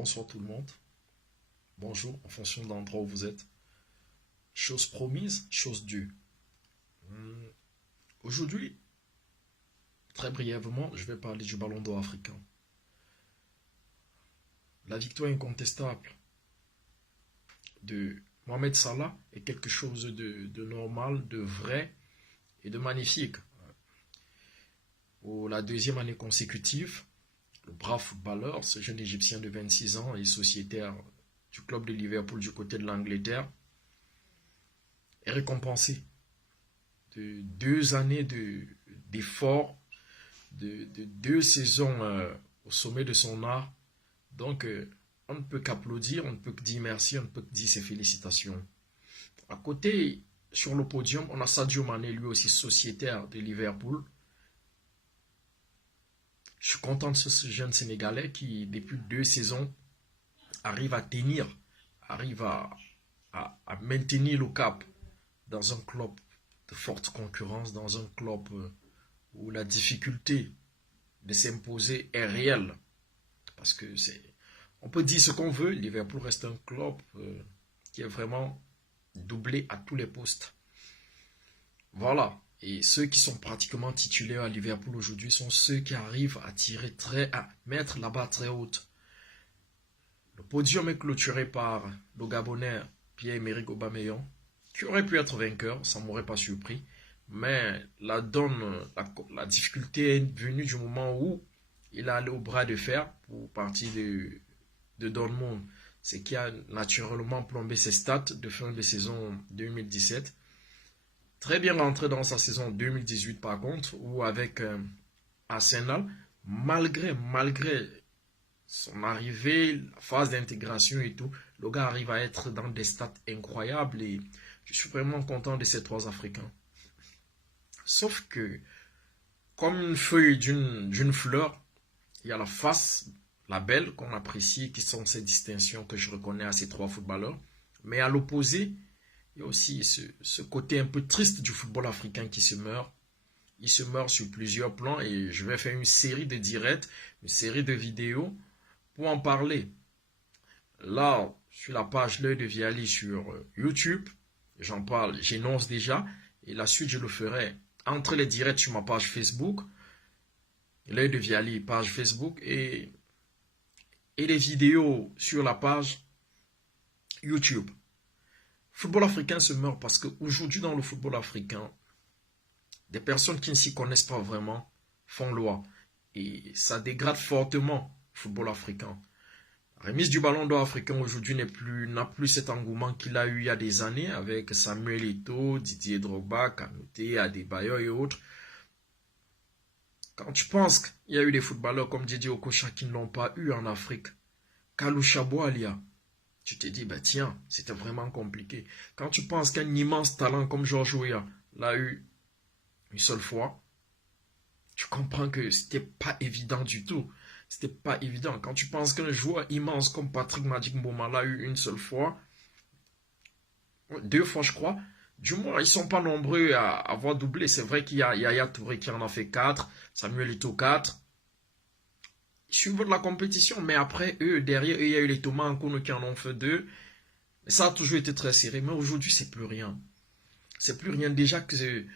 bonsoir tout le monde. Bonjour, en fonction de l'endroit où vous êtes. Chose promise, chose due. Hum, Aujourd'hui, très brièvement, je vais parler du Ballon d'Or africain. La victoire incontestable de Mohamed Salah est quelque chose de normal, de vrai et de magnifique. Pour la deuxième année consécutive, le brave footballeur, ce jeune Égyptien de 26 ans et sociétaire du club de Liverpool du côté de l'Angleterre, est récompensé de 2 années d'efforts, de 2 saisons au sommet de son art. Donc, on ne peut qu'applaudir, on ne peut que dire merci, on ne peut que dire ses félicitations. À côté, sur le podium, on a Sadio Mané, lui aussi sociétaire de Liverpool. Je suis content de ce jeune Sénégalais qui, depuis 2 saisons, arrive à tenir, arrive à maintenir le cap dans un club de forte concurrence, dans un club où la difficulté de s'imposer est réelle. Parce que on peut dire ce qu'on veut, Liverpool reste un club qui est vraiment doublé à tous les postes. Voilà. Et ceux qui sont pratiquement titulaires à Liverpool aujourd'hui sont ceux qui arrivent à mettre la barre très haute. Le podium est clôturé par le Gabonais Pierre-Emerick Aubameyang, qui aurait pu être vainqueur, ça ne m'aurait pas surpris. Mais la difficulté est venue du moment où il est allé au bras de fer pour partir de Dortmund. Ce qui a naturellement plombé ses stats de fin de saison 2017. Très bien rentré dans sa saison 2018 par contre, où avec Arsenal, malgré son arrivée, la phase d'intégration et tout, le gars arrive à être dans des stats incroyables et je suis vraiment content de ces 3 Africains. Sauf que, comme une feuille d'une fleur, il y a la face, la belle qu'on apprécie, qui sont ces distinctions que je reconnais à ces 3 footballeurs. Mais à l'opposé, il y a aussi ce côté un peu triste du football africain qui se meurt. Il se meurt sur plusieurs plans et je vais faire une série de directs, une série de vidéos pour en parler. Là, sur la page L'Œil de Viali sur YouTube, j'en parle, j'énonce déjà. Et la suite, je le ferai entre les directs sur ma page Facebook, L'Œil de Viali, page Facebook, et les vidéos sur la page YouTube. Le football africain se meurt parce qu'aujourd'hui, dans le football africain, des personnes qui ne s'y connaissent pas vraiment font loi. Et ça dégrade fortement le football africain. La remise du ballon d'or africain aujourd'hui n'a plus cet engouement qu'il a eu il y a des années avec Samuel Eto'o, Didier Drogba, Kanouté, Adebayor et autres. Quand tu penses qu'il y a eu des footballeurs comme Didier Okocha qui ne l'ont pas eu en Afrique, Kalou Chaboualia, tu te dis, bah tiens, c'était vraiment compliqué. Quand tu penses qu'un immense talent comme George Weah l'a eu une seule fois, tu comprends que c'était pas évident du tout. C'était pas évident. Quand tu penses qu'un joueur immense comme Patrick Magic Mboma l'a eu une seule fois, 2 fois je crois, du moins ils sont pas nombreux à avoir doublé. C'est vrai qu'il y a Yaya Touré qui en a fait 4, Samuel Eto'o 4. Ils suivent de la compétition, mais après eux, derrière eux, il y a eu les Thomas Nkono qui en ont fait 2. Mais ça a toujours été très serré. Mais aujourd'hui, c'est plus rien. C'est plus rien. Déjà que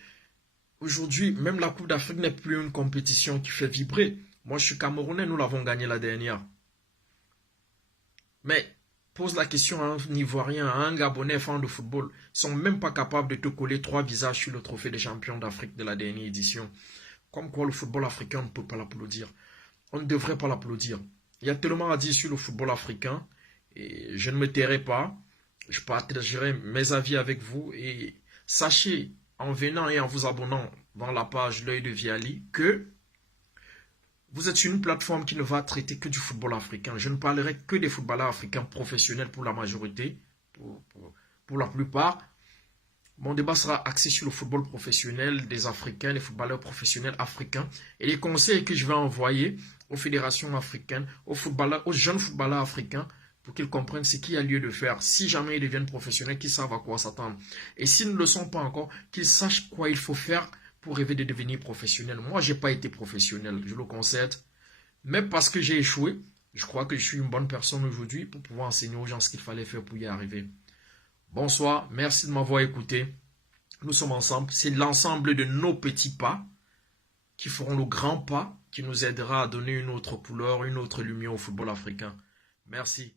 aujourd'hui, même la Coupe d'Afrique n'est plus une compétition qui fait vibrer. Moi, je suis Camerounais, nous l'avons gagné la dernière. Mais pose la question à un Ivoirien, à un Gabonais fan de football. Ils ne sont même pas capables de te coller 3 visages sur le trophée des champions d'Afrique de la dernière édition. Comme quoi le football africain, on ne peut pas l'applaudir. On ne devrait pas l'applaudir. Il y a tellement à dire sur le football africain et je ne me tairai pas. Je partagerai mes avis avec vous et sachez, en venant et en vous abonnant dans la page L'Œil de Viali, que vous êtes sur une plateforme qui ne va traiter que du football africain. Je ne parlerai que des footballeurs africains professionnels pour la majorité, pour la plupart. Mon débat sera axé sur le football professionnel des Africains, les footballeurs professionnels africains et les conseils que je vais envoyer aux fédérations africaines, aux jeunes footballeurs africains pour qu'ils comprennent ce qu'il y a lieu de faire. Si jamais ils deviennent professionnels, qu'ils savent à quoi s'attendre. Et s'ils ne le sont pas encore, qu'ils sachent quoi il faut faire pour rêver de devenir professionnel. Moi, je n'ai pas été professionnel, je le concède. Mais parce que j'ai échoué, Je crois que je suis une bonne personne aujourd'hui pour pouvoir enseigner aux gens ce qu'il fallait faire pour y arriver. Bonsoir, merci de m'avoir écouté. Nous sommes ensemble. C'est l'ensemble de nos petits pas qui feront le grand pas qui nous aidera à donner une autre couleur, une autre lumière au football africain. Merci.